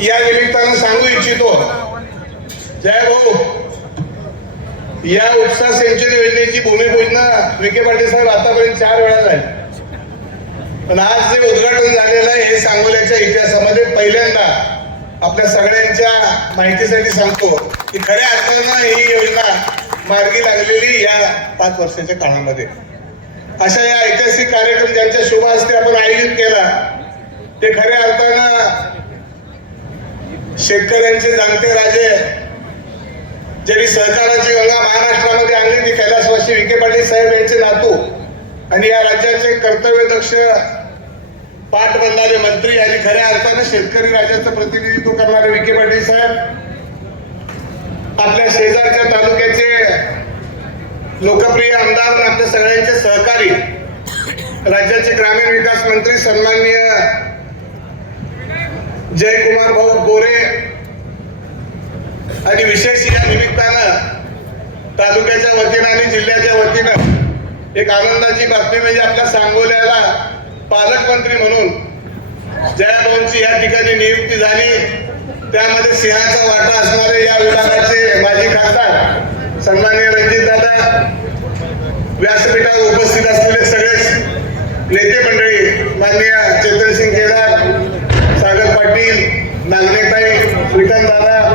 या निमित्तानं सांगू इच्छितो जय भाऊ. या उपसा सिंचन योजनेची भूमिपूजन विखे पाटील साहेब आतापर्यंत चार वेळा झाली. पण आज जे उद्घाटन झालेलं आहे हे सांगोल्याच्या इतिहासामध्ये पहिल्यांदा आपल्या सगळ्यांच्या माहितीसाठी सांगतो की खऱ्या अर्थानं ही योजना मार्गी लागलेली या पाच वर्षाच्या काळामध्ये. अशा या ऐतिहासिक कार्यक्रम ज्यांच्या शुभ हस्ते आपण आयोजित केला ते खऱ्या अर्थानं शेतकऱ्यांचे जाणते राजे. ज्यांनी सहकाराची गंगा महाराष्ट्रामध्ये आणली ती कैलासवासी विखे पाटील साहेब यांचे नातू आणि या राज्याचे कर्तव्यदक्ष पाठ बनणारे मंत्री आणि खऱ्या अर्थानं शेतकरी राजाचं प्रतिनिधित्व करणारे विखे पाटील साहेब आपल्या शेजारच्या तालुक्याचे लोकप्रिय आमदार आणि आपल्या सगळ्यांचे सहकारी राज्याचे ग्रामीण विकास मंत्री सन्माननीय जयकुमार भाऊ गोरे आणि विशेष या निमित्तानं तालुक्याच्या वतीनं आणि जिल्ह्याच्या वतीनं एक आनंदाची बातमी म्हणजे आपल्या सांगोल्याला पालकमंत्री म्हणून जयाभाऊंची या ठिकाणी नियुक्ती झाली. त्यामध्ये सिंहाचा वाटा असणारे या विभागाचे माजी खासदार सन्माननीय रणजित दादा व्यासपीठावर उपस्थित असलेले सगळेच नेते मंडळी माननीय चेतनसिंग केदार पाटील नागनेताई श्रीकांत दादा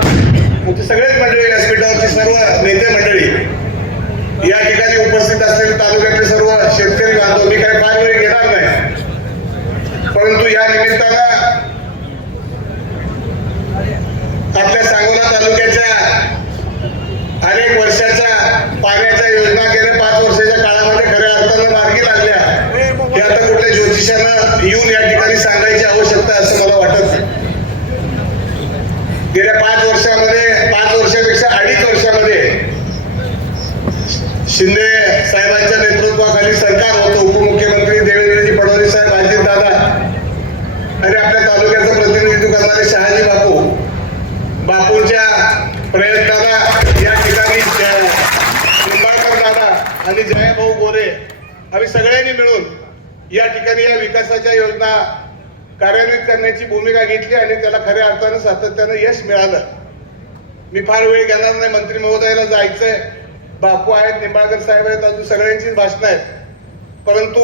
तुमचे सगळेच मंडळी व्यासपीठावरची सर्व नेते मंडळी या ठिकाणी उपस्थित असलेले तालुक्यातले सर्व शेतकरी बांधव मी काही फार वेळ घेणार नाही. परंतु या निमित्तानं आपल्या सांगोला तालुक्याच्या अनेक वर्षाच्या पाण्याच्या योजना गेल्या पाच वर्षाच्या काळामध्ये खऱ्या अर्थानं मार्गी लागल्या हे आता कुठल्या ज्योतिषानं येऊन या ठिकाणी सांगायची आवश्यकता आहे असं मला वाटत नाही गेल्या पाच वर्षामध्ये पाच वर्षापेक्षा अडीच वर्षामध्ये शिंदे साहेबांच्या नेतृत्वाखाली सरकार होतं. उपमुख्यमंत्री देवेंद्रजी फडणवीस साहेब अजित दादा आणि आपल्या तालुक्याचं प्रतिनिधित्व करणारे शहाजी बापू. बापूंच्या प्रयत्नाला या ठिकाणी निंबाळकर दादा आणि जयाभाऊ गोरे आम्ही सगळ्यांनी मिळून या ठिकाणी या विकासाच्या योजना कार्यान्वित करण्याची भूमिका घेतली आणि त्याला खऱ्या अर्थानं सातत्यानं यश मिळालं. मी फार वेळ घेणार नाही. मंत्री महोदयाला जायचंय. बापू आहेत निंबाळकर साहेब आहेत अजून सगळ्यांचीच भाषणं आहेत. परंतु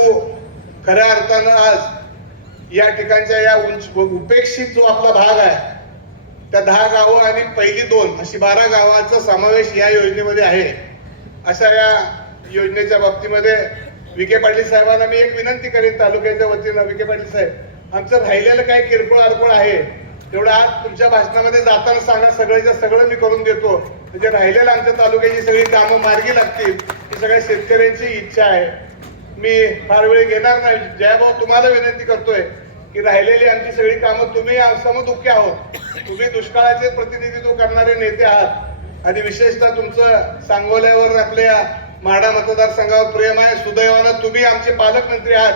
खऱ्या अर्थानं आज या ठिकाणच्या या उंच उपेक्षित जो आपला भाग आहे त्या दहा गावं आणि पहिली दोन अशी बारा गावांचा समावेश या योजनेमध्ये आहे. अशा या योजनेच्या बाबतीमध्ये विखे पाटील साहेबांना मी एक विनंती करेन तालुक्याच्या वतीनं विखे पाटील साहेब आमचं राहिलेलं काय किरकोळ अडकोळ आहे तेवढं आज तुमच्या भाषणामध्ये जाताना सांगा सगळ्याच्या सगळं मी करून देतो. म्हणजे राहिलेलं आमच्या तालुक्याची सगळी कामं मार्गी लागतील ही सगळ्या शेतकऱ्यांची इच्छा आहे. मी फार वेळ घेणार नाही. जयभाऊ तुम्हाला विनंती करतोय की राहिलेली आमची सगळी कामं तुम्ही समदुःखी आहोत. तुम्ही दुष्काळाचे प्रतिनिधित्व करणारे नेते आहात. आणि विशेषतः तुमचं सांगोल्यावर आपल्या माडा मतदारसंघावर प्रेम आहे. सुदैवानं तुम्ही आमचे पालकमंत्री आहात.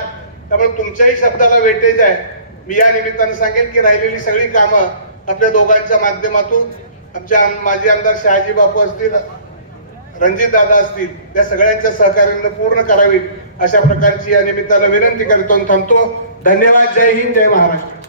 त्यामुळे तुमच्याही शब्दाला वेटेज आहे. मी या निमित्तानं सांगेन की राहिलेली सगळी कामं आपल्या दोघांच्या माध्यमातून आमच्या माजी आमदार शहाजी बापू असतील रणजित दादा असतील या सगळ्यांच्या सहकार्यानं पूर्ण करावीत अशा प्रकारची या निमित्तानं विनंती करतो आणि थांबतो. धन्यवाद. जय हिंद. जय महाराष्ट्र.